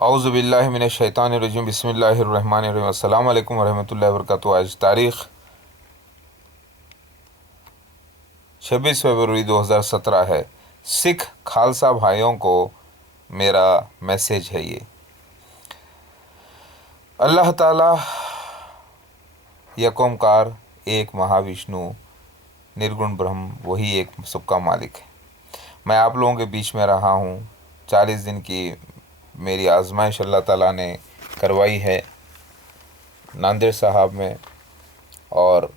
औज़ु बिल्लाहि मिनश शैतानिर रजीम बिस्मिल्लाहिर रहमानिर रहीम। अस्सलाम वालेकुम वरहमतुल्लाहि वबरकातुहू। आज तारीख़ 26 फरवरी 2017 है। सिख खालसा भाइयों को मेरा मैसेज है ये। अल्लाह ताला यक ओंकार, एक महाविष्णु निर्गुण ब्रह्म, वही एक सबका मालिक है। मैं आप लोगों के बीच में रहा हूँ। 40 दिन की मेरी आजमाइश अल्लाह ताला ने करवाई है नांदेड़ साहब में और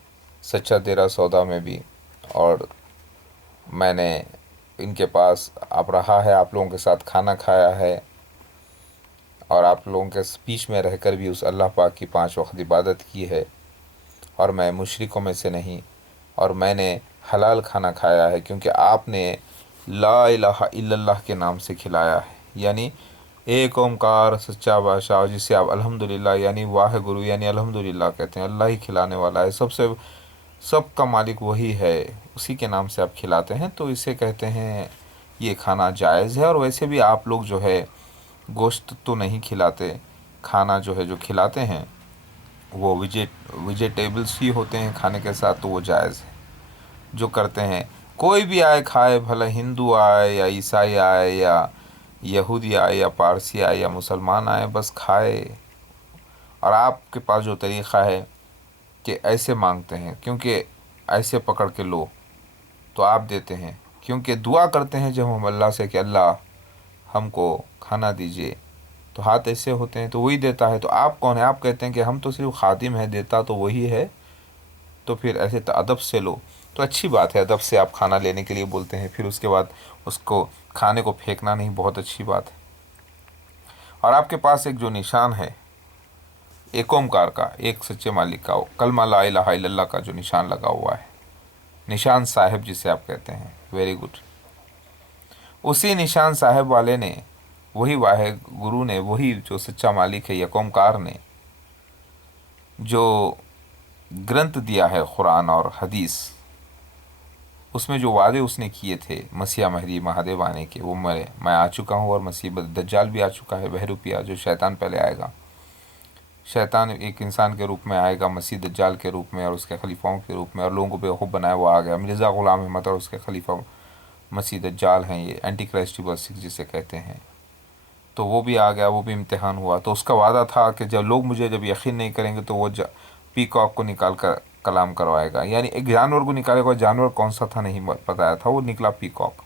सच्चा तेरा सौदा में भी। और मैंने इनके पास आप रहा है, आप लोगों के साथ खाना खाया है और आप लोगों के बीच में रहकर भी उस अल्लाह पाक की 5 वक्त इबादत की है। और मैं मुशरिकों में से नहीं, और मैंने हलाल खाना खाया है क्योंकि आपने ला इलाहा इल्लल्लाह के नाम से खिलाया है, यानी एक ओंकार सच्चा बादशाह, जिसे आप अल्हम्दुलिल्लाह यानी वाह गुरु यानी अल्हम्दुलिल्लाह कहते हैं। अल्लाह ही खिलाने वाला है, सब का मालिक वही है, उसी के नाम से आप खिलाते हैं, तो इसे कहते हैं ये खाना जायज़ है। और वैसे भी आप लोग जो है गोश्त तो नहीं खिलाते, खाना जो है जो खिलाते हैं वो वेजिटेबल्स ही होते हैं खाने के साथ, तो वो जायज़ है जो करते हैं। कोई भी आए खाए, भला हिंदू आए या ईसाई आए या यहूदी आए या पारसी आए या मुसलमान आए, बस खाए। और आपके पास जो तरीक़ा है कि ऐसे मांगते हैं, क्योंकि ऐसे पकड़ के लो तो आप देते हैं, क्योंकि दुआ करते हैं जब हम अल्लाह से कि अल्लाह हमको खाना दीजिए, तो हाथ ऐसे होते हैं तो वही देता है। तो आप कौन है? आप कहते हैं कि हम तो सिर्फ खादिम है, देता तो वही है। तो फिर ऐसे तो अदब से लो, तो अच्छी बात है। अदब से आप खाना लेने के लिए बोलते हैं, फिर उसके बाद उसको खाने को फेंकना नहीं, बहुत अच्छी बात है। और आपके पास एक जो निशान है एक ओमकार का, एक सच्चे मालिक का, कलमा ला इलाहा इल्लल्लाह का जो निशान लगा हुआ है, निशान साहिब जिसे आप कहते हैं, वेरी गुड। उसी निशान साहिब वाले ने, वही वाहे गुरु ने, वही जो सच्चा मालिक है यक ओमकार ने जो ग्रंथ दिया है कुरान और हदीस, उसमें जो वादे उसने किए थे मसीहा महदी महादेव आने के, वो मैं आ चुका हूँ और मसीह दज्जाल भी आ चुका है, बहरूपिया जो शैतान पहले आएगा। शैतान एक इंसान के रूप में आएगा, मसीह दज्जाल के रूप में और उसके खलीफाओं के रूप में, और लोगों को बेवकूफ़ बनाया वो आ गया। मिर्ज़ा ग़ुलाम अहमद और उसके खलीफा मसीह दज्जाल हैं, ये एंटी क्राइस्टिबल सिख जिसे कहते हैं। तो वो भी आ गया, वो भी इम्तिहान हुआ। तो उसका वादा था कि जब लोग मुझे जब यकीन नहीं करेंगे तो वो पीकॉक को निकाल कर कलाम करवाएगा, यानी एक जानवर को निकालेगा। जानवर कौन सा था नहीं बताया था, वो निकला पीकॉक,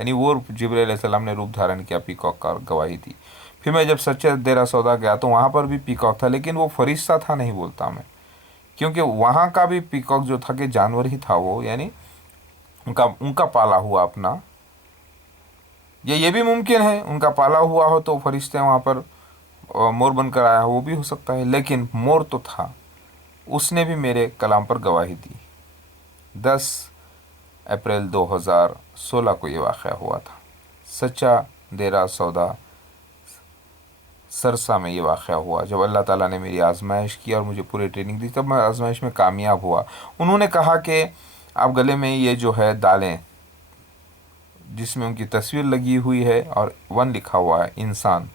यानी वो जिब्रील अलैहिस्सलाम ने रूप धारण किया, पीकॉक का गवाही दी। फिर मैं जब सच्चे तेरा सौदा गया तो वहाँ पर भी पीकॉक था, लेकिन वो फरिश्ता था नहीं बोलता मैं, क्योंकि वहाँ का भी पीकॉक जो था कि जानवर ही था वो, यानी उनका पाला हुआ अपना। ये भी मुमकिन है उनका पाला हुआ हो तो फरिश्ते वहाँ पर मोर बनकर आया हो, वो भी हो सकता है, लेकिन मोर तो था। उसने भी मेरे कलाम पर गवाही दी। 10 अप्रैल 2016 को ये वाक़या हुआ था। सच्चा तेरा सौदा सरसा में ये वाक़या हुआ, जब अल्लाह ताला ने मेरी आजमाइश की और मुझे पूरी ट्रेनिंग दी, तब मैं आजमाइश में कामयाब हुआ। उन्होंने कहा कि आप गले में ये जो है डालें, जिसमें उनकी तस्वीर लगी हुई है और 1 लिखा हुआ है, इंसान।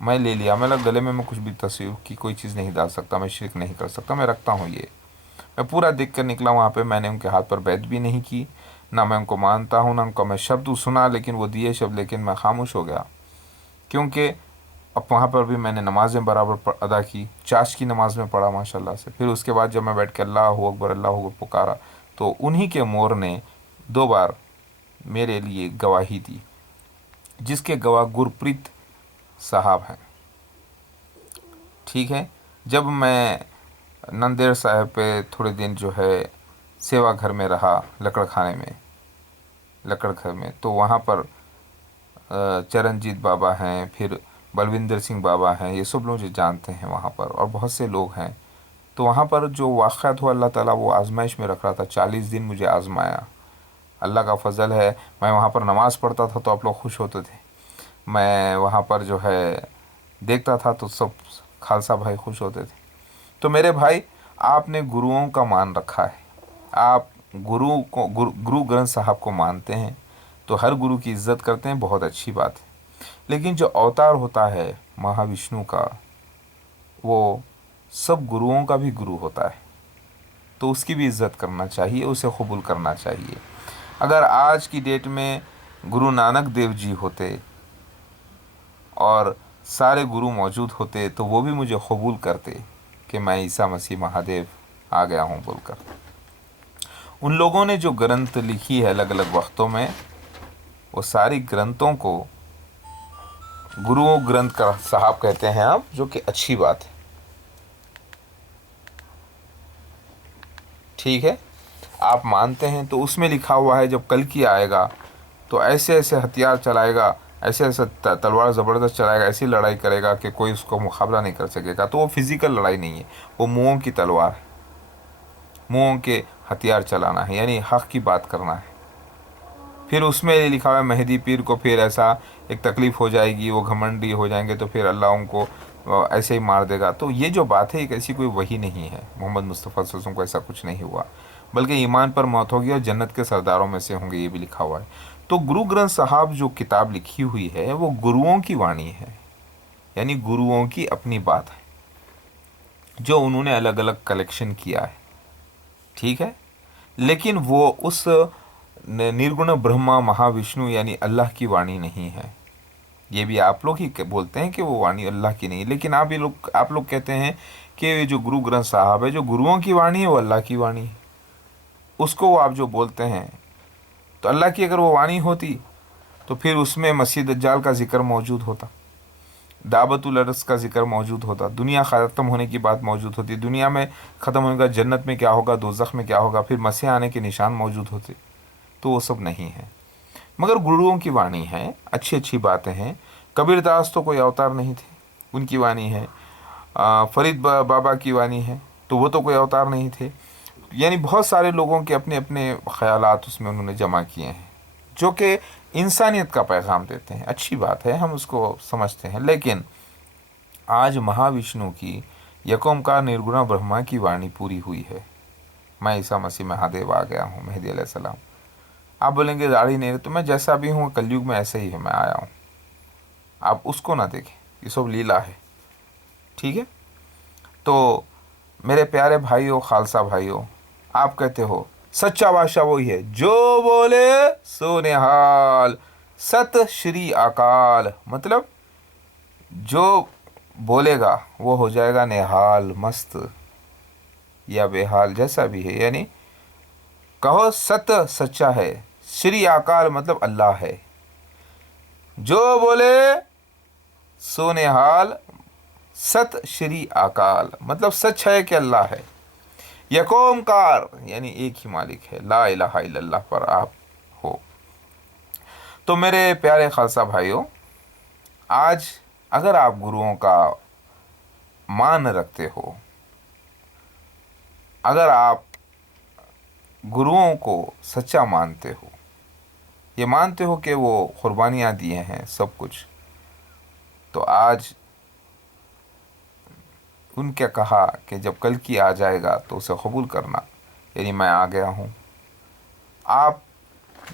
मैं ले लिया, मैं गले में मैं कुछ भी तस्वीर की कोई चीज़ नहीं डाल सकता, मैं शिरक नहीं कर सकता, मैं रखता हूँ ये। मैं पूरा देख कर निकला वहाँ पे। मैंने उनके हाथ पर बैत भी नहीं की, ना मैं उनको मानता हूँ, ना उनको मैं शब्द सुना, लेकिन वो दिए शब्द, लेकिन मैं खामोश हो गया, क्योंकि अब वहाँ पर भी मैंने नमाज़ें बराबर अदा की, चाश की नमाज़ में पढ़ा माशाल्लाह से। फिर उसके बाद जब मैं बैठ के अल्लाहु अकबर पुकारा, तो उन्हीं के मोर ने 2 बार मेरे लिए गवाही दी, जिसके गवाह गुरप्रीत साहब हैं। ठीक है। जब मैं नंदेड़ साहब पे थोड़े दिन जो है सेवा घर में रहा, लकड़ खाने में, लकड़ घर में, तो वहाँ पर चरणजीत बाबा हैं, फिर बलविंदर सिंह बाबा हैं, ये सब लोग जो जानते हैं वहाँ पर, और बहुत से लोग हैं। तो वहाँ पर जो वाक़यात हुआ, अल्लाह ताला वो आजमाइश में रख रहा था। 40 दिन मुझे आजमाया, अल्लाह का फ़ज़ल है। मैं वहाँ पर नमाज़ पढ़ता था तो आप लोग खुश होते थे, मैं वहाँ पर जो है देखता था तो सब खालसा भाई खुश होते थे। तो मेरे भाई, आपने गुरुओं का मान रखा है, आप गुरु ग्रंथ साहब को मानते हैं, तो हर गुरु की इज़्ज़त करते हैं, बहुत अच्छी बात है। लेकिन जो अवतार होता है महाविष्णु का, वो सब गुरुओं का भी गुरु होता है, तो उसकी भी इज़्ज़त करना चाहिए, उसे कबूल करना चाहिए। अगर आज की डेट में गुरु नानक देव जी होते और सारे गुरु मौजूद होते तो वो भी मुझे कबूल करते कि मैं ईसा मसीह महादेव आ गया हूँ बोलकर। उन लोगों ने जो ग्रंथ लिखी है अलग अलग वक्तों में, वो सारी ग्रंथों को गुरुओं ग्रंथ का साहब कहते हैं आप, जो कि अच्छी बात है। ठीक है, आप मानते हैं तो उसमें लिखा हुआ है जब कल की आएगा तो ऐसे ऐसे हथियार चलाएगा, ऐसे ऐसे तलवार ज़बरदस्त चलाएगा, ऐसी लड़ाई करेगा कि कोई उसको मुकाबला नहीं कर सकेगा। तो वो फिज़िकल लड़ाई नहीं है, वो मुँहों की तलवार है, मुँहों के हथियार चलाना है, यानी हक़ की बात करना है। फिर उसमें लिखा हुआ है मेहदी पीर को फिर ऐसा एक तकलीफ़ हो जाएगी, वो घमंडी हो जाएंगे तो फिर अल्लाह उनको ऐसे ही मार देगा। तो ये जो बात है एक ऐसी कोई वही नहीं है, मोहम्मद मुस्तफ़ा सल्लल्लाहु अलैहि वसल्लम को ऐसा कुछ नहीं हुआ, बल्कि ईमान पर मौत होगी और जन्नत के सरदारों में से होंगे, ये भी लिखा हुआ है। तो गुरु ग्रंथ साहब जो किताब लिखी हुई है वो गुरुओं की वाणी है, यानी गुरुओं की अपनी बात है जो उन्होंने अलग अलग कलेक्शन किया है। ठीक है, लेकिन वो उस निर्गुण ब्रह्मा महाविष्णु यानी अल्लाह की वाणी नहीं है। ये भी आप लोग ही बोलते हैं कि वो वाणी अल्लाह की नहीं है, लेकिन आप लोग कहते हैं कि ये जो गुरु ग्रंथ साहब है जो गुरुओं की वाणी है वो अल्लाह की वाणी है। उसको वो आप जो बोलते हैं, तो अल्लाह की अगर वो वाणी होती तो फिर उसमें मसीह दज्जाल का जिक्र मौजूद होता, दावतुल अर्स का जिक्र मौजूद होता, दुनिया ख़त्म होने की बात मौजूद होती, दुनिया में ख़त्म होने का जन्नत में क्या होगा, दोज़ख में क्या होगा, फिर मसीह आने के निशान मौजूद होते। तो वो सब नहीं है, मगर गुरुओं की वाणी है, अच्छी अच्छी बातें हैं। कबीरदास तो कोई अवतार नहीं थे, उनकी वाणी है। फरीद बाबा की वाणी है, तो वो तो कोई अवतार नहीं थे। यानी बहुत सारे लोगों के अपने अपने ख़यालात उसमें उन्होंने जमा किए हैं जो कि इंसानियत का पैगाम देते हैं। अच्छी बात है, हम उसको समझते हैं। लेकिन आज महाविष्णु की यकोमकार निर्गुणा ब्रह्मा की वाणी पूरी हुई है, मैं ईसा मसीह महादेव आ गया हूँ, मेहदी अलैहिस्सलाम। आप बोलेंगे दाढ़ी नहीं, तो मैं जैसा भी हूँ कलयुग में ऐसे ही है, मैं आया हूँ। आप उसको ना देखें, ये सब लीला है। ठीक है, तो मेरे प्यारे भाइयों, खालसा भाइयों, आप कहते हो सच्चा बादशाह वही है जो बोले सो निहाल, सत श्री अकाल, मतलब जो बोलेगा वो हो जाएगा निहाल, मस्त या बेहाल, जैसा भी है। यानी कहो सत्य सच्चा है, श्री आकार मतलब अल्लाह है, जो बोले सो निहाल, सत श्री आकाल मतलब सच है कि अल्लाह है। यकोमकार यानी एक ही मालिक है, ला इलाहा इल्लल्लाह पर आप हो। तो मेरे प्यारे खालसा भाइयों, आज अगर आप गुरुओं का मान रखते हो, अगर आप गुरुओं को सच्चा मानते हो, ये मानते हो कि वो कुर्बानियाँ दिए हैं सब कुछ, तो आज उनके कहा कि जब कल की आ जाएगा तो उसे कबूल करना, यानी मैं आ गया हूँ। आप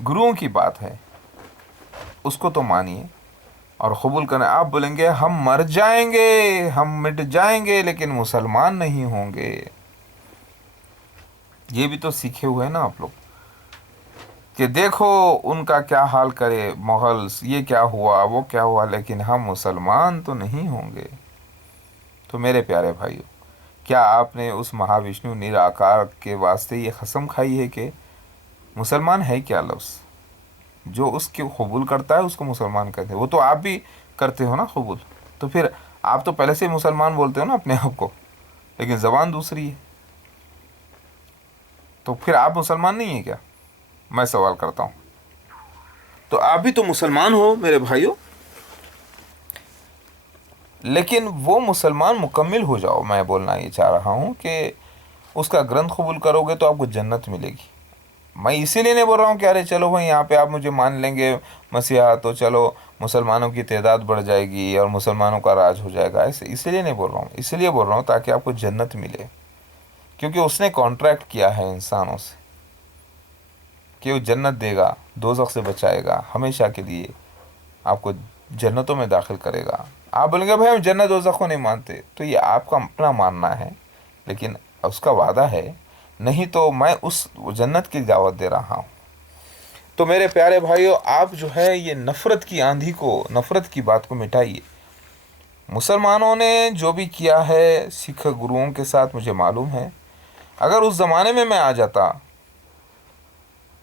गुरुओं की बात है उसको तो मानिए और कबूल करें। आप बोलेंगे हम मर जाएंगे, हम मिट जाएंगे, लेकिन मुसलमान नहीं होंगे। ये भी तो सीखे हुए हैं ना आप लोग कि देखो उनका क्या हाल करे मुग़ल, ये क्या हुआ वो क्या हुआ, लेकिन हम मुसलमान तो नहीं होंगे। तो मेरे प्यारे भाइयों, क्या आपने उस महाविष्णु निराकार के वास्ते ये कसम खाई है कि मुसलमान है क्या लफ्ज़, जो उसके कबूल करता है उसको मुसलमान कहते हैं। वो तो आप भी करते हो ना कबूल, तो फिर आप तो पहले से ही मुसलमान बोलते हो ना अपने आप को, लेकिन ज़बान दूसरी है, तो फिर आप मुसलमान नहीं है क्या? मैं सवाल करता हूँ। तो आप भी तो मुसलमान हो मेरे भाइयों, लेकिन वो मुसलमान मुकम्मिल हो जाओ। मैं बोलना ये चाह रहा हूँ कि उसका ग्रंथ कबूल करोगे तो आपको जन्नत मिलेगी। मैं इसीलिए नहीं बोल रहा हूँ कि अरे चलो भाई यहाँ पे आप मुझे मान लेंगे मसीहा तो चलो मुसलमानों की तादाद बढ़ जाएगी और मुसलमानों का राज हो जाएगा, ऐसे इसलिए नहीं बोल रहा हूँ। इसलिए बोल रहा हूँ ताकि आपको जन्नत मिले, क्योंकि उसने कॉन्ट्रैक्ट किया है इंसानों से कि वो जन्नत देगा, दोज़ख से बचाएगा, हमेशा के लिए आपको जन्नतों में दाखिल करेगा। آپ بولیں گے بھائی ہم جنت دوزخ کو نہیں مانتے، تو یہ آپ کا اپنا ماننا ہے، لیکن اس کا وعدہ ہے، نہیں تو میں اس جنت کی دعوت دے رہا ہوں۔ تو میرے پیارے بھائیوں، آپ جو ہے یہ نفرت کی آندھی کو، نفرت کی بات کو مٹائیے۔ مسلمانوں نے جو بھی کیا ہے سکھ گروؤں کے ساتھ مجھے معلوم ہے، اگر اس زمانے میں آ جاتا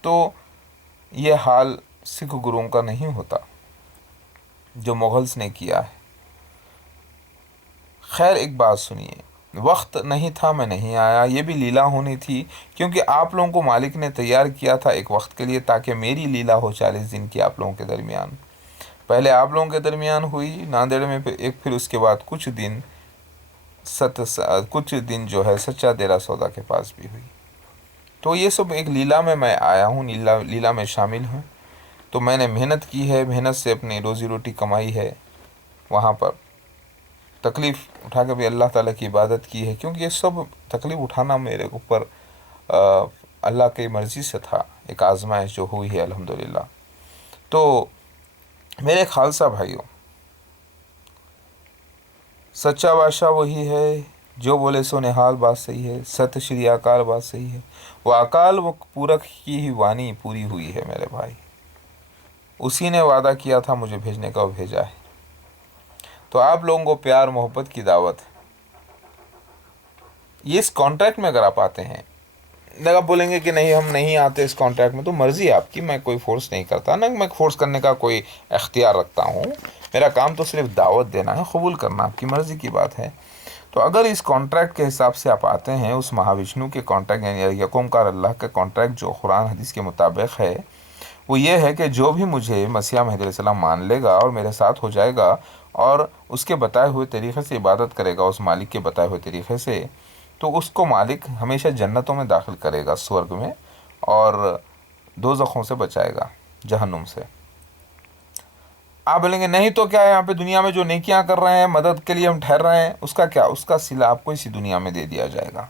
تو یہ حال سکھ گروؤں کا نہیں ہوتا جو مغلز نے کیا ہے۔ خیر ایک بات سنیے، وقت نہیں تھا میں نہیں آیا، یہ بھی لیلا ہونی تھی، کیونکہ آپ لوگوں کو مالک نے تیار کیا تھا ایک وقت کے لیے، تاکہ میری لیلا ہو 40 دن کی آپ لوگوں کے درمیان۔ پہلے آپ لوگوں کے درمیان ہوئی ناندیڑ میں، پھر اس کے بعد کچھ دن جو ہے سچا دیرا سودا کے پاس بھی ہوئی۔ تو یہ سب ایک لیلا میں آیا ہوں، لیلا میں شامل ہوں۔ تو میں نے محنت کی ہے، محنت سے اپنی روزی روٹی کمائی ہے، وہاں پر تکلیف اٹھا کے بھی اللہ تعالیٰ کی عبادت کی ہے، کیونکہ یہ سب تکلیف اٹھانا میرے اوپر اللہ کی مرضی سے تھا، ایک آزمائش جو ہوئی ہے الحمدللہ۔ تو میرے خالصہ بھائیوں، سچا بادشاہ وہی ہے، جو بولے سو نحال بات صحیح ہے، ست شری اکال بات صحیح ہے، وہ اکال وہ پورک کی ہی وانی پوری ہوئی ہے میرے بھائی، اسی نے وعدہ کیا تھا مجھے بھیجنے کا، وہ بھیجا ہے۔ تو آپ لوگوں کو پیار محبت کی دعوت، یہ اس کانٹریکٹ میں اگر آپ آتے ہیں، اگر آپ بولیں گے کہ نہیں ہم نہیں آتے اس کانٹریکٹ میں، تو مرضی آپ کی، میں کوئی فورس نہیں کرتا، نہ میں فورس کرنے کا کوئی اختیار رکھتا ہوں، میرا کام تو صرف دعوت دینا ہے، قبول کرنا آپ کی مرضی کی بات ہے۔ تو اگر اس کانٹریکٹ کے حساب سے آپ آتے ہیں، اس مہاوشنو کے کانٹریکٹ یعنی یک اومکار اللہ کے کانٹریکٹ جو قرآن حدیث کے مطابق ہے، وہ یہ ہے کہ جو بھی مجھے مسیح مہدی علیہ السلام مان لے گا اور میرے ساتھ ہو جائے گا اور اس کے بتائے ہوئے طریقے سے عبادت کرے گا، اس مالک کے بتائے ہوئے طریقے سے، تو اس کو مالک ہمیشہ جنتوں میں داخل کرے گا، سورگ میں، اور دوزخوں سے بچائے گا، جہنم سے۔ آپ بولیں گے نہیں تو کیا ہے، یہاں پہ دنیا میں جو نیکیاں کر رہے ہیں، مدد کے لیے ہم ٹھہر رہے ہیں، اس کا کیا، اس کا صلہ آپ کو اسی دنیا میں دے دیا جائے گا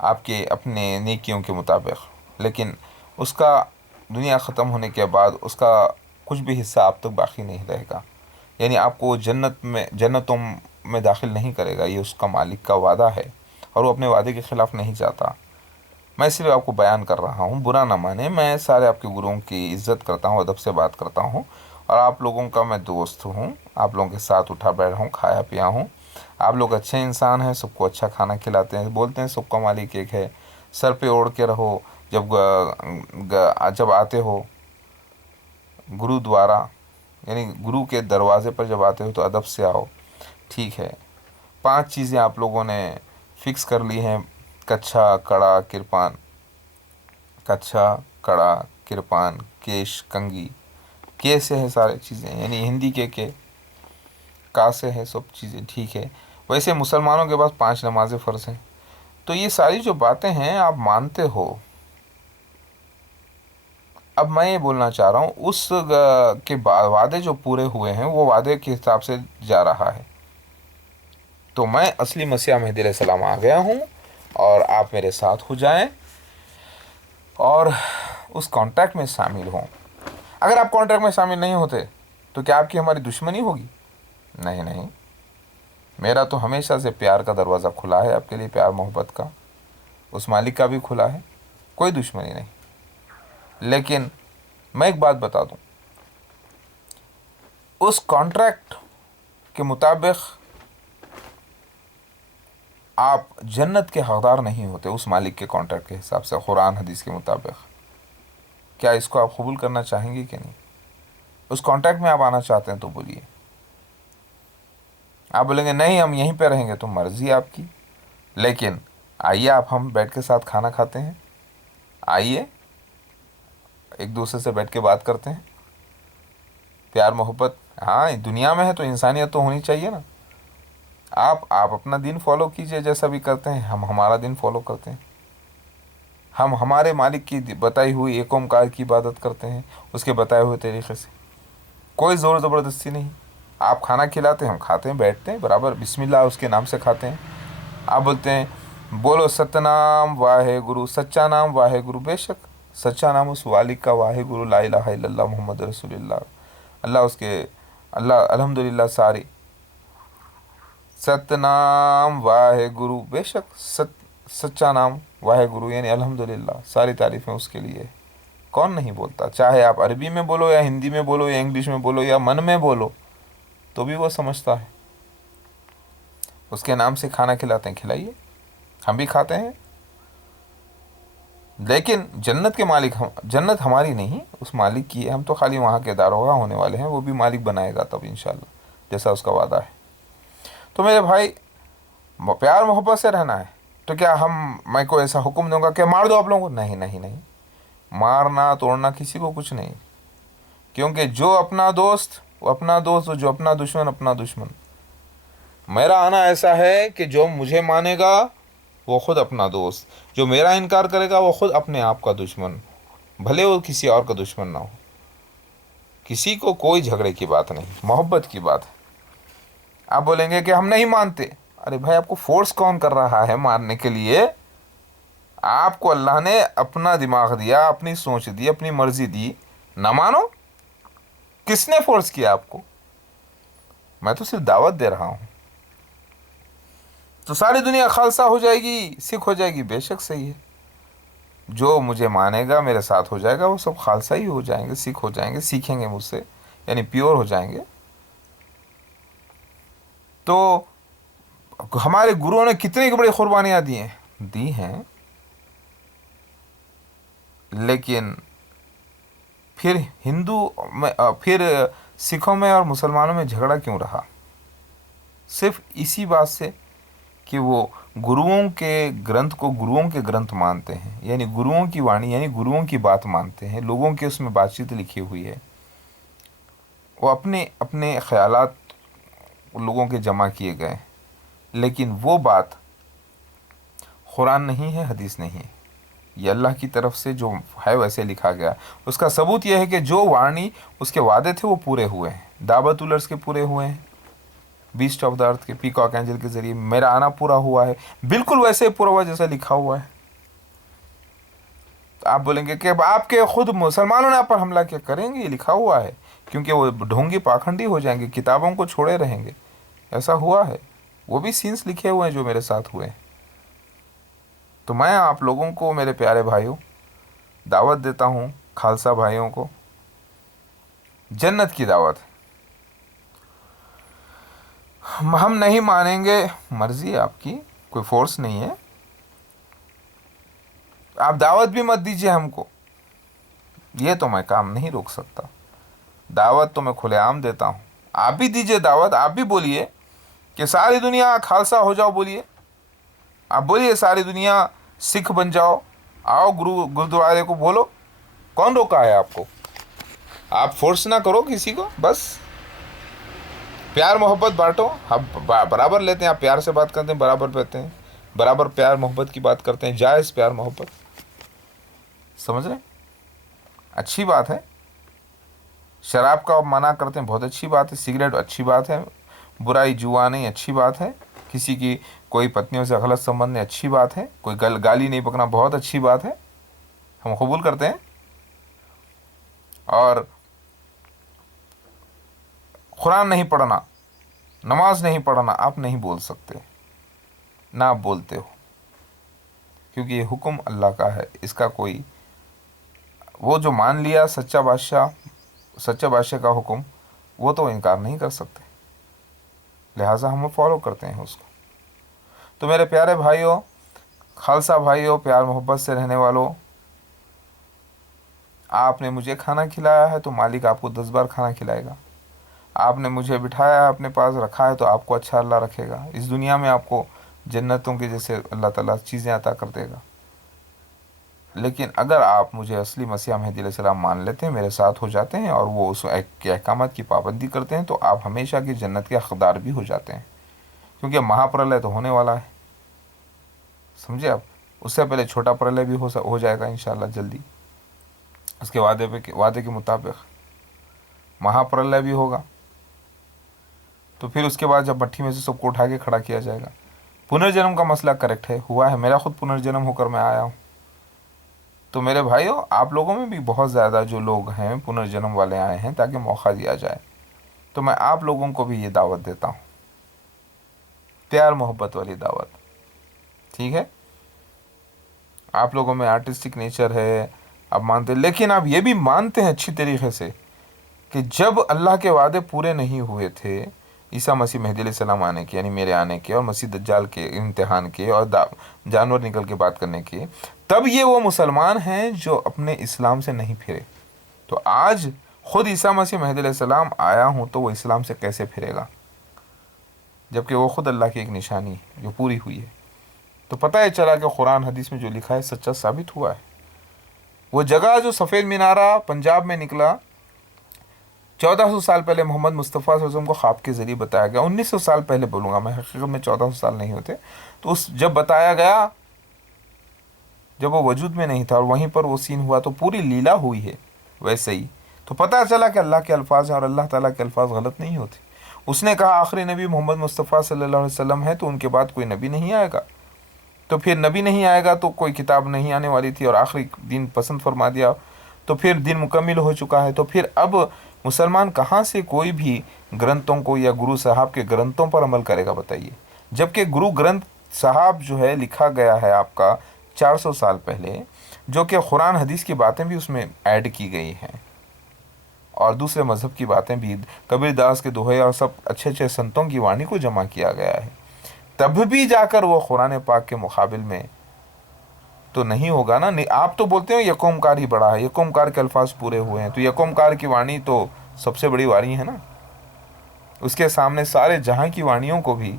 آپ کے اپنے نیکیوں کے مطابق، لیکن اس کا دنیا ختم ہونے کے بعد اس کا کچھ بھی حصہ آپ تک باقی نہیں رہے گا، یعنی آپ کو جنتوں میں داخل نہیں کرے گا، یہ اس کا مالک کا وعدہ ہے، اور وہ اپنے وعدے کے خلاف نہیں جاتا۔ میں صرف آپ کو بیان کر رہا ہوں، برا نہ مانے، میں سارے آپ کے گروؤں کی عزت کرتا ہوں، ادب سے بات کرتا ہوں، اور آپ لوگوں کا میں دوست ہوں، آپ لوگوں کے ساتھ اٹھا بیٹھا ہوں، کھایا پیا ہوں، آپ لوگ اچھے انسان ہیں، سب کو اچھا کھانا کھلاتے ہیں، بولتے ہیں سب کا مالک ایک ہے، سر پہ اوڑھ کے رہو، جب آتے ہو گرودوارا یعنی گرو کے دروازے پر جب آتے ہو تو ادب سے آؤ، ٹھیک ہے۔ 5 چیزیں آپ لوگوں نے فکس کر لی ہیں، کچھا کڑا کرپان، کچھا کڑا کرپان کیش کنگھی، کے سے ہے سارے چیزیں، یعنی ہندی کے کا سے ہے سب چیزیں، ٹھیک ہے۔ ویسے مسلمانوں کے پاس 5 نمازیں فرض ہیں، تو یہ ساری جو باتیں ہیں آپ مانتے ہو۔ اب میں یہ بولنا چاہ رہا ہوں، اس کے وعدے جو پورے ہوئے ہیں وہ وعدے کے حساب سے جا رہا ہے، تو میں اصلی مسیح مہدی علیہ السلام آ گیا ہوں، اور آپ میرے ساتھ ہو جائیں اور اس کانٹریکٹ میں شامل ہوں۔ اگر آپ کانٹریکٹ میں شامل نہیں ہوتے تو کیا آپ کی ہماری دشمنی ہوگی؟ نہیں نہیں، میرا تو ہمیشہ سے پیار کا دروازہ کھلا ہے آپ کے لیے، پیار محبت کا، اس مالک کا بھی کھلا ہے، کوئی دشمنی نہیں۔ لیکن میں ایک بات بتا دوں، اس کانٹریکٹ کے مطابق آپ جنت کے حقدار نہیں ہوتے، اس مالک کے کانٹریکٹ کے حساب سے، قرآن حدیث کے مطابق۔ کیا اس کو آپ قبول کرنا چاہیں گے کہ نہیں؟ اس کانٹریکٹ میں آپ آنا چاہتے ہیں تو بولیے۔ آپ بولیں گے نہیں ہم یہیں پہ رہیں گے، تو مرضی آپ کی، لیکن آئیے آپ ہم بیٹھ کے ساتھ کھانا کھاتے ہیں، آئیے ایک دوسرے سے بیٹھ کے بات کرتے ہیں، پیار محبت، ہاں دنیا میں ہے تو انسانیت تو ہونی چاہیے نا۔ آپ اپنا دین فالو کیجئے جیسا بھی کرتے ہیں، ہم ہمارا دین فالو کرتے ہیں، ہم ہمارے مالک کی بتائی ہوئی ایک اومکار کی عبادت کرتے ہیں، اس کے بتائے ہوئے طریقے سے، کوئی زور زبردستی نہیں۔ آپ کھانا کھلاتے ہیں، ہم کھاتے ہیں، بیٹھتے ہیں برابر، بسم اللہ اس کے نام سے کھاتے ہیں۔ آپ بولتے ہیں بولو ست نام واہے گرو، سچا نام واہے گرو، بے شک سچا نام اس والک کا واہے گرو، لا الہ الا اللہ محمد رسول اللہ، اللہ اس کے، اللہ الحمدللہ ساری सतनाम वाहे गुरु, बेशक सच्चा नाम वाहे गुरु यानी अल्हम्दुलिल्लाह, सारी तारीफ़ें उसके लिए। कौन नहीं बोलता, चाहे आप अरबी में बोलो या हिंदी में बोलो या इंग्लिश में बोलो या मन में बोलो, तो भी वो समझता है। उसके नाम से खाना खिलाते हैं, खिलाइए, हम भी खाते हैं। लेकिन जन्नत के मालिक हम, जन्नत हमारी नहीं उस मालिक की है, हम तो खाली वहाँ के दारोगा होने वाले हैं, वो भी मालिक बनाएगा तब इंशाल्लाह, जैसा उसका वादा है। तो मेरे भाई, प्यार मोहब्बत से रहना है। तो क्या मैं को ऐसा हुक्म दूंगा कि मार दो आप लोगों को? नहीं नहीं नहीं, मारना तोड़ना किसी को कुछ नहीं, क्योंकि जो अपना दोस्त वो अपना दोस्त, जो अपना दुश्मन अपना दुश्मन। मेरा आना ऐसा है कि जो मुझे मानेगा वो खुद अपना दोस्त, जो मेरा इनकार करेगा वो खुद अपने आप का दुश्मन, भले वो किसी और का दुश्मन ना हो। किसी को कोई झगड़े की बात नहीं, मोहब्बत की बात है। आप बोलेंगे कि हम नहीं मानते, अरे भाई आपको फोर्स कौन कर रहा है मारने के लिए? आपको अल्लाह ने अपना दिमाग दिया, अपनी सोच दी, अपनी मर्जी दी, ना मानो। किसने फोर्स किया आपको? मैं तो सिर्फ दावत दे रहा हूँ। तो सारी दुनिया खालसा हो जाएगी, सिख हो जाएगी, बेशक सही है। जो मुझे मानेगा मेरे साथ हो जाएगा, वो सब खालसा ही हो जाएंगे, सिख हो जाएंगे, सीखेंगे मुझसे, यानी प्योर हो जाएंगे। तो हमारे गुरुओं ने कितनी बड़ी कुर्बानियाँ दी हैं, लेकिन फिर हिंदू में, फिर सिखों में और मुसलमानों में झगड़ा क्यों रहा? सिर्फ इसी बात से कि वो गुरुओं के ग्रंथ को गुरुओं के ग्रंथ मानते हैं, यानी गुरुओं की वाणी यानी गुरुओं की बात मानते हैं, लोगों के उसमें बातचीत लिखी हुई है, वो अपने अपने ख्यालात लोगों के जमा किए गए, लेकिन वो बात कुरान नहीं है, हदीस नहीं है, ये अल्लाह की तरफ से जो है वैसे लिखा गया। उसका सबूत यह है कि जो वाणी उसके वादे थे वो पूरे हुए हैं, दावतुल अर्ज़ के पूरे हुए हैं, बीस्ट ऑफ द अर्थ के पीकॉक एंजल के ज़रिए मेरा आना पूरा हुआ है, बिल्कुल वैसे पूरा हुआ जैसा लिखा हुआ है। तो आप बोलेंगे कि अब आपके खुद मुसलमानों ने आप पर हमला क्या करेंगे? ये लिखा हुआ है, क्योंकि वो ढोंगी पाखंडी हो जाएंगे, किताबों को छोड़े रहेंगे। ऐसा हुआ है, वो भी सीन्स लिखे हुए हैं जो मेरे साथ हुए हैं। तो मैं आप लोगों को, मेरे प्यारे भाइयों, दावत देता हूँ, खालसा भाइयों को, जन्नत की दावत। हम नहीं मानेंगे, मर्जी है आपकी, कोई फोर्स नहीं है। आप दावत भी मत दीजिए हमको, ये तो मैं काम नहीं रोक सकता। दावत तो मैं खुलेआम देता हूँ, आप भी दीजिए दावत, आप भी बोलिए कि सारी दुनिया खालसा हो जाओ, बोलिए, आप बोलिए सारी दुनिया सिख बन जाओ, आओ गुरुद्वारे को, बोलो, कौन रोका है आपको? आप फोर्स ना करो किसी को, बस प्यार मोहब्बत बांटो। हम बराबर लेते हैं, आप प्यार से बात करते हैं, बराबर लेते हैं, बराबर प्यार मोहब्बत की बात करते हैं, जायज़ प्यार मोहब्बत, समझ रहे? अच्छी बात है। शराब का मना करते हैं, बहुत अच्छी बात है। सिगरेट अच्छी बात है। बुराई जुआ नहीं, अच्छी बात है। किसी की कोई पत्नियों से गलत संबंध नहीं, अच्छी बात है। कोई गाली नहीं बकना, बहुत अच्छी बात है, हम कबूल करते हैं। और कुरान नहीं पढ़ना, नमाज नहीं पढ़ना, आप नहीं बोल सकते, ना आप बोलते हो, क्योंकि ये हुक्म अल्लाह का है। इसका कोई, वो जो मान लिया सच्चा बादशाह का हुक्म, वो तो इनकार नहीं कर सकते, लिहाजा हम फॉलो करते हैं उसको। तो मेरे प्यारे भाइयों, खालसा भाइयों, प्यार मोहब्बत से रहने वालों, आपने मुझे खाना खिलाया है तो मालिक आपको 10 बार खाना खिलाएगा। आपने मुझे बिठाया है, अपने पास रखा है, तो आपको अच्छा अल्लाह रखेगा। इस दुनिया में आपको जन्नतों के जैसे अल्लाह ताला चीज़ें अता कर देगा। लेकिन अगर आप मुझे असली मसीह मेहदी अलैहिस्सलाम मान लेते हैं, मेरे साथ हो जाते हैं, और वो उस के अहकामात की पाबंदी करते हैं, तो आप हमेशा की जन्नत के हकदार भी हो जाते हैं, क्योंकि महाप्रलय तो होने वाला है, समझे आप? उससे पहले छोटा प्रलय भी हो जाएगा इंशाल्लाह जल्दी, उसके वादे के मुताबिक महाप्रलय भी होगा। तो फिर उसके बाद जब भट्टी में से सबको उठा के खड़ा किया जाएगा। पुनर्जन्म का मसला करेक्ट है, हुआ है, मेरा खुद पुनर्जन्म होकर मैं आया हूँ। तो मेरे भाइयों, आप लोगों में भी बहुत ज़्यादा जो लोग हैं पुनर्जन्म वाले आए हैं, ताकि मौका दिया जाए। तो मैं आप लोगों को भी ये दावत देता हूँ प्यार मोहब्बत वाली दावत। ठीक है, आप लोगों में आर्टिस्टिक नेचर है, आप मानते, लेकिन आप ये भी मानते हैं अच्छी तरीके से कि जब अल्लाह के वादे पूरे नहीं हुए थे ईसा मसीह मेहदी अलैहिस्सलाम आने के, यानी मेरे आने के, और मसीह दज्जाल के इम्तिहान के, और जानवर निकल के बात करने के, तब ये वो मुसलमान हैं जो अपने इस्लाम से नहीं फिरे। तो आज खुद ईसा मसीह मेहदी अलैहिस्सलाम आया हूँ तो वो इस्लाम से कैसे फिरेगा, जबकि वो खुद अल्लाह की एक निशानी है जो पूरी हुई है। तो पता है चला कि कुरान हदीस में जो लिखा है सच्चा साबित हुआ है। वो जगह जो सफ़ेद मीनारा पंजाब में निकला 1400 साल पहले मोहम्मद मुस्तफ़ा सल्लल्लाहु अलैहि वसल्लम को ख्वाब के ज़रिए बताया गया। 1900 साल पहले बोलूँगा मैं, हकीकत में 1400 साल नहीं होते। तो उस जब बताया गया, जब वो वजूद में नहीं था और वहीं पर वो सीन हुआ, तो पूरी लीला हुई है वैसे ही। तो पता चला कि अल्लाह के अल्फाज हैं और अल्लाह ताला के अल्फाज गलत नहीं होते। उसने कहा आखिरी नबी मोहम्मद मुस्तफ़ा सल्लल्लाहु अलैहि वसल्लम है, तो उनके बाद कोई नबी नहीं आएगा। तो फिर नबी नहीं आएगा तो कोई किताब नहीं आने वाली थी, और आखिरी दिन पसंद फरमा दिया, तो फिर दिन मुकम्मिल हो चुका है। तो फिर अब मुसलमान कहाँ से कोई भी ग्रंथों को या गुरु साहब के ग्रंथों पर अमल करेगा बताइए, जबकि गुरु ग्रंथ साहब जो है लिखा गया है आपका 400 साल पहले, जो कि कुरान हदीस की बातें भी उसमें ऐड की गई हैं, और दूसरे मज़हब की बातें भी, कबीर दास के दोहे और सब अच्छे अच्छे संतों की वाणी को जमा किया गया है। तब भी जाकर वो कुरान पाक के मुकाबिल में तो नहीं होगा ना। नहीं, आप तो बोलते हो यक ओंकार ही बड़ा है, यक ओंकार के अल्फाज पूरे हुए हैं, तो यक ओंकार की वाणी तो सबसे बड़ी वाणी है ना। उसके सामने सारे जहां की वाणियों को भी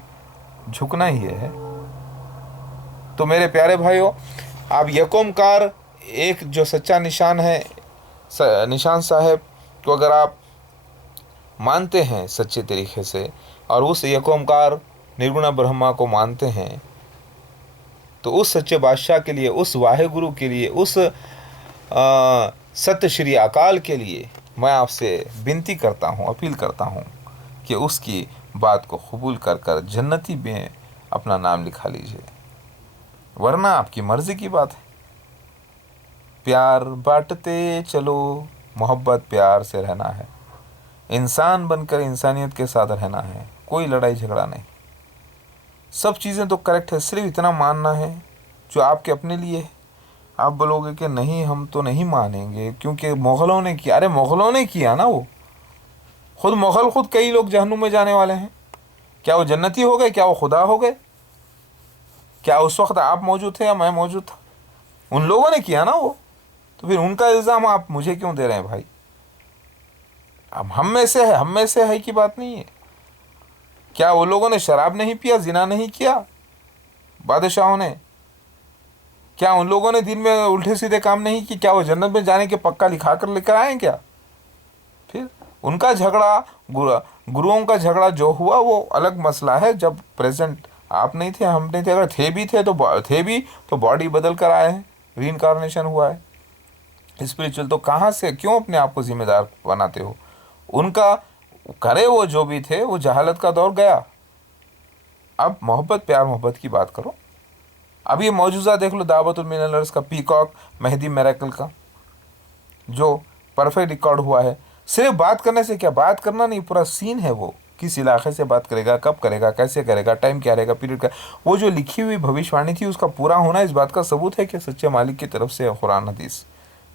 झुकना ही है। तो मेरे प्यारे भाइयों, आप यक ओंकार एक जो सच्चा निशान है, निशान साहब को अगर आप मानते हैं सच्चे तरीके से, और उस यक ओंकार निर्गुण ब्रह्मा को मानते हैं, तो उस सच्चे बादशाह के लिए, उस वाहे गुरु के लिए, उस सत्य श्री अकाल के लिए मैं आपसे विनती करता हूँ, अपील करता हूँ कि उसकी बात को कबूल कर कर जन्नती में अपना नाम लिखा लीजिए, वरना आपकी मर्ज़ी की बात है। प्यार बांटते चलो, मोहब्बत प्यार से रहना है, इंसान बनकर इंसानियत के साथ रहना है, कोई लड़ाई झगड़ा नहीं, सब चीज़ें तो करेक्ट है। सिर्फ इतना मानना है जो आपके अपने लिए है। आप बोलोगे कि नहीं हम तो नहीं मानेंगे क्योंकि मुग़लों ने किया। अरे मुग़लों ने किया ना, वो खुद मुग़ल, खुद कई लोग जहन्नुम में जाने वाले हैं। क्या वो जन्नती हो गए? क्या वो खुदा हो गए? क्या उस वक्त आप मौजूद थे या मैं मौजूद था? उन लोगों ने किया ना वो। तो फिर उनका इल्ज़ाम आप मुझे क्यों दे रहे हैं भाई? अब हम में से है की बात नहीं है। क्या वो लोगों ने शराब नहीं पिया, जिना नहीं किया बादशाहों ने? क्या उन लोगों ने दिन में उल्टे सीधे काम नहीं किए? क्या वो जन्नत में जाने के पक्का लिखा कर लेकर आए क्या? फिर उनका झगड़ा, गुरुओं का झगड़ा जो हुआ वो अलग मसला है। जब प्रेजेंट आप नहीं थे, हम नहीं थे, अगर थे भी तो बॉडी बदल कर आए हैं, रीइंकारनेशन हुआ है स्पिरिचुअल। तो कहाँ से, क्यों अपने आप को जिम्मेदार बनाते हो? उनका करे वो जो भी थे, वो जहालत का दौर गया। अब मोहब्बत, प्यार मोहब्बत की बात करो। अब ये मौजूदा देख लो दावतुल मिनल्स का, पीकॉक मेहदी मेरेकल का जो परफेक्ट रिकॉर्ड हुआ है। सिर्फ बात करने से क्या, बात करना नहीं, पूरा सीन है वो। किस इलाके से बात करेगा, कब करेगा, कैसे करेगा, टाइम क्या रहेगा, पीरियड का, वो जो लिखी हुई भविष्यवाणी थी उसका पूरा होना इस बात का सबूत है कि सच्चे मालिक की तरफ से कुरान हदीस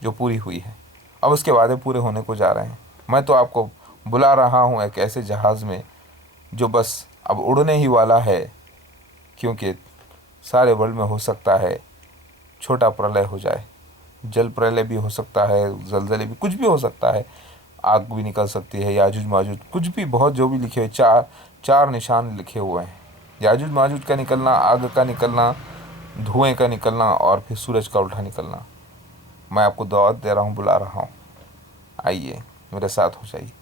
जो पूरी हुई है। अब उसके वादे पूरे होने को जा रहे हैं। मैं तो आपको बुला रहा हूँ एक ऐसे जहाज़ में जो बस अब उड़ने ही वाला है, क्योंकि सारे वर्ल्ड में हो सकता है छोटा प्रलय हो जाए, जल प्रलय भी हो सकता है, जलजले भी, कुछ भी हो सकता है, आग भी निकल सकती है, याजुज माजुज, कुछ भी, बहुत जो भी लिखे हुए, चार निशान लिखे हुए हैं। याजुज माजुज का निकलना, आग का निकलना, धुएं का निकलना, और फिर सूरज का उल्टा निकलना। मैं आपको दावत दे रहा हूँ, बुला रहा हूँ, आइए मेरे साथ हो जाइए।